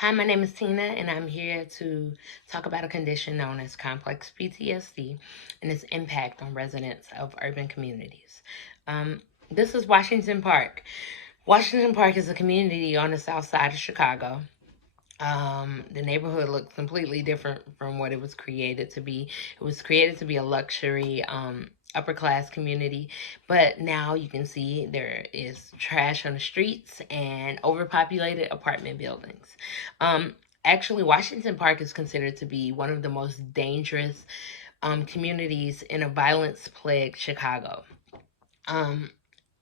Hi, my name is Tina, and I'm here to talk about a condition known as complex PTSD and its impact on residents of urban communities. This is Washington Park. Washington Park is a community on the south side of Chicago. The neighborhood looks completely different from what it was created to be. It was created to be a luxury, upper class community, but now you can see there is trash on the streets and overpopulated apartment buildings. Um, Actually, Washington Park is considered to be one of the most dangerous communities in a violence plagued Chicago. Um,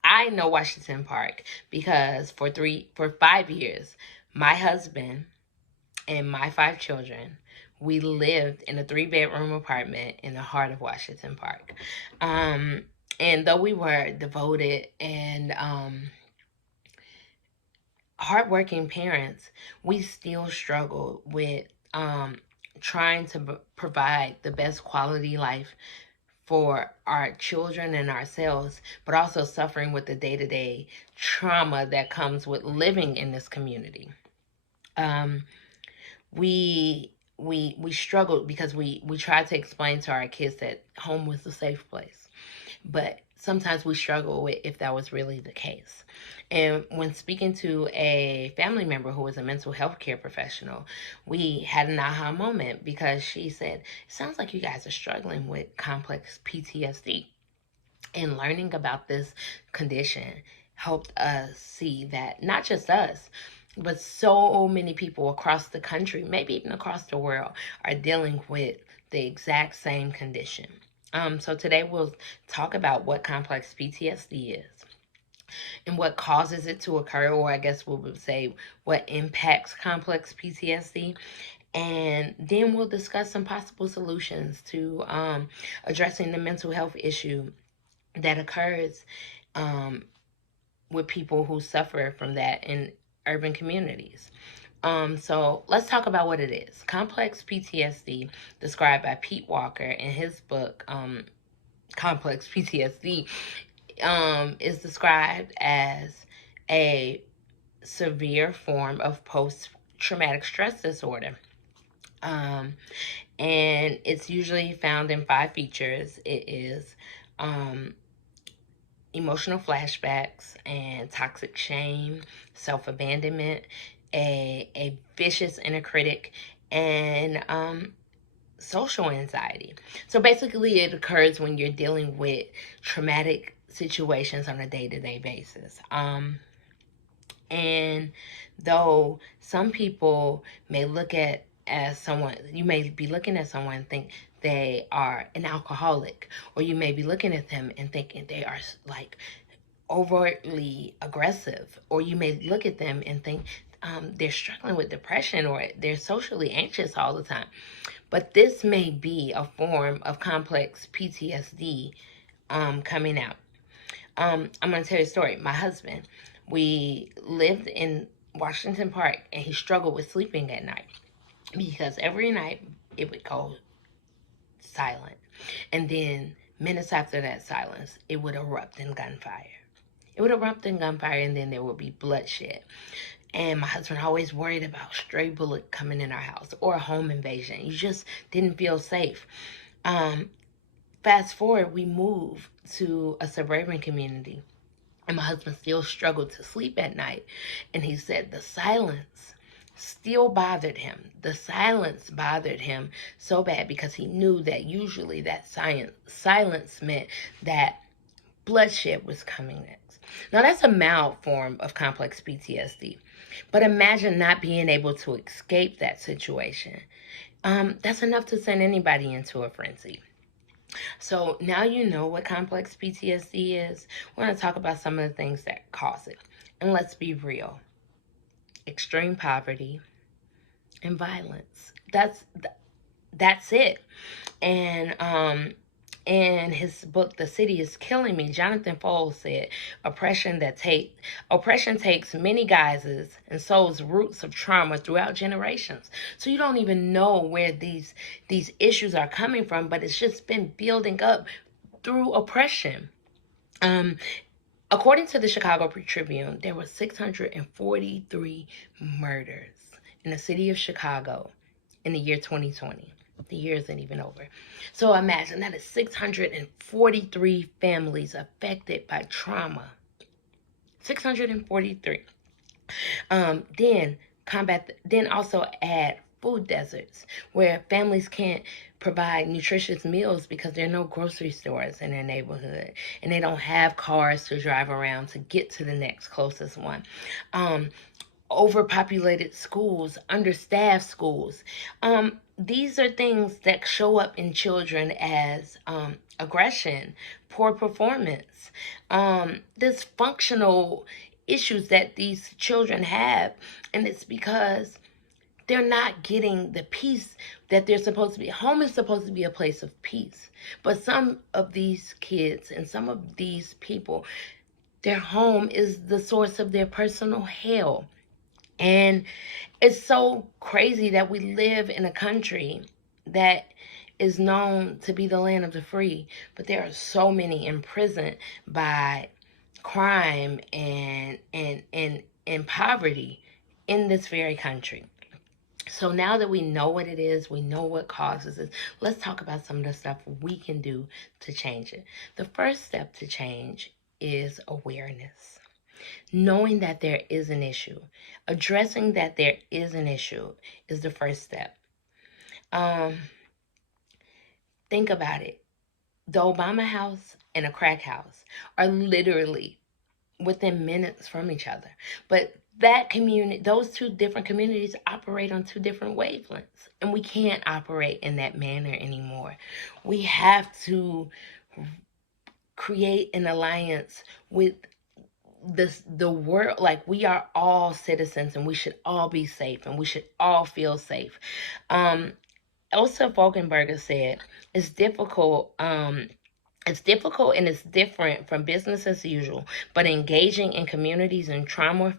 I know Washington Park because for 5 years, my husband and my 5 children, we lived in a 3 bedroom apartment in the heart of Washington Park. Um, and though we were devoted and hardworking parents, we still struggled with trying to provide the best quality life for our children and ourselves, but also suffering with the day to day trauma that comes with living in this community. Um, we struggled because we tried to explain to our kids that home was a safe place, but sometimes we struggle with if that was really the case. And when speaking to a family member who was a mental health care professional, we had an aha moment because she said, it sounds like you guys are struggling with complex PTSD. And learning about this condition helped us see that not just us, but so many people across the country, maybe even across the world, are dealing with the exact same condition. So today we'll talk about what complex PTSD is and what causes it to occur, or I guess we would say what impacts complex PTSD. And then we'll discuss some possible solutions to addressing the mental health issue that occurs um, with people who suffer from that in urban communities. So let's talk about what it is. Complex PTSD, described by Pete Walker in his book, Complex PTSD, is described as a severe form of post traumatic stress disorder. Um, and it's usually found in 5 features. It is um, emotional flashbacks and toxic shame, self abandonment, a vicious inner critic, and social anxiety. So basically, it occurs when you're dealing with traumatic situations on a day to day basis. And though some people may look at as someone, you may be looking at someone and think they are an alcoholic, or you may be looking at them and thinking they are like overtly aggressive, or you may look at them and think they're struggling with depression or they're socially anxious all the time. But this may be a form of complex PTSD coming out. I'm going to tell you a story. My husband, we lived in Washington Park, and he struggled with sleeping at night because every night it would go silent. And then minutes after that silence, it would erupt in gunfire. It would erupt in gunfire, and then there would be bloodshed. And my husband always worried about stray bullet coming in our house or a home invasion. You just didn't feel safe. Um, Fast forward, we moved to a suburban community, and my husband still struggled to sleep at night. And he said the silence still bothered him. The silence bothered him so bad because he knew that usually that silence meant that bloodshed was coming next. Now, that's a mild form of complex PTSD, but imagine not being able to escape that situation. That's enough to send anybody into a frenzy. So now you know what complex PTSD is. We're going to talk about some of the things that cause it. And let's be real, extreme poverty and violence. That's it. And in his book, The City is Killing Me, Jonathan Foles said, oppression takes many guises and sows roots of trauma throughout generations. So you don't even know where these issues are coming from, but it's just been building up through oppression. Um, According to the Chicago Tribune, there were 643 murders in the city of Chicago in the year 2020. The year isn't even over. So imagine that is 643 families affected by trauma. 643. Then also add food deserts where families can't provide nutritious meals because there are no grocery stores in their neighborhood and they don't have cars to drive around to get to the next closest one. Um, Overpopulated schools, understaffed schools. These are things that show up in children as aggression, poor performance, dysfunctional issues that these children have. And it's because they're not getting the peace that they're supposed to be. Home is supposed to be a place of peace. But some of these kids and some of these people, their home is the source of their personal hell. And it's so crazy that we live in a country that is known to be the land of the free, but there are so many imprisoned by crime and poverty in this very country. So now that we know what it is, we know what causes it, let's talk about some of the stuff we can do to change it. The first step to change is awareness. Knowing that there is an issue, addressing that there is an issue is the first step. Think about it. The Obama house and a crack house are literally within minutes from each other. But that community, those two different communities operate on two different wavelengths. And we can't operate in that manner anymore. We have to create an alliance with the world. Like, we are all citizens and we should all be safe and we should all feel safe. Elsa Falkenberger said it's difficult and it's different from business as usual, but engaging in communities and trauma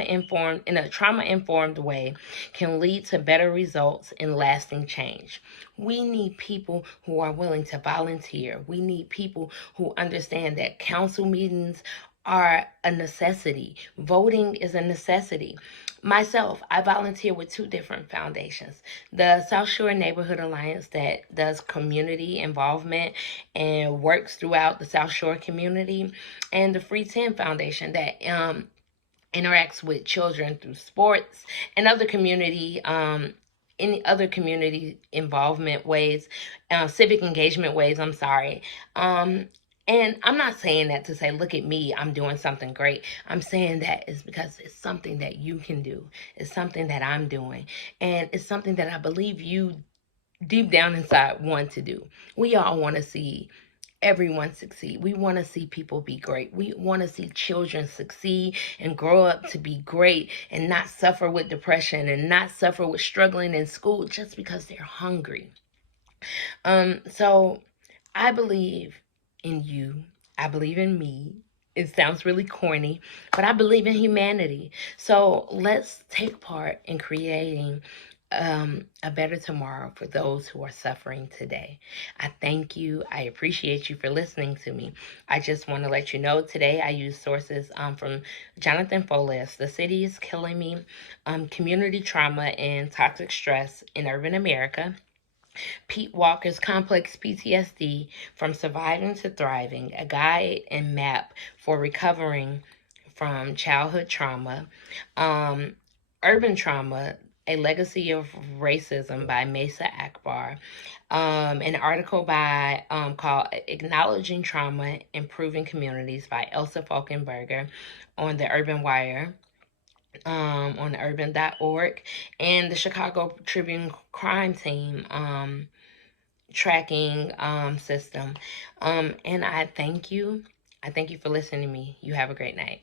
informed way can lead to better results and lasting change. We need people who are willing to volunteer. We need people who understand that council meetings are a necessity. Voting is a necessity. Myself, I volunteer with two different foundations. The South Shore Neighborhood Alliance, that does community involvement and works throughout the South Shore community, and the Free 10 Foundation that interacts with children through sports and other community any other community involvement ways, civic engagement ways, I'm sorry. And I'm not saying that to say, look at me, I'm doing something great. I'm saying that is because it's something that you can do. It's something that I'm doing. And it's something that I believe you deep down inside want to do. We all want to see everyone succeed. We want to see people be great. We want to see children succeed and grow up to be great and not suffer with depression and not suffer with struggling in school just because they're hungry. So I believe in you. I believe in me. It sounds really corny, but I believe in humanity. So let's take part in creating a better tomorrow for those who are suffering today. I thank you. I appreciate you for listening to me. I just want to let you know today I use sources from Jonathan Foles, The City is Killing Me, Community Trauma and Toxic Stress in Urban America, Pete Walker's Complex PTSD, From Surviving to Thriving, a guide and map for recovering from childhood trauma, Urban Trauma, A Legacy of Racism by Mesa Akbar, an article by called Acknowledging Trauma, Improving Communities by Elsa Falkenberger on the Urban Wire, on urban.org, and the Chicago Tribune Crime Team tracking system. And I thank you. I thank you for listening to me. You have a great night.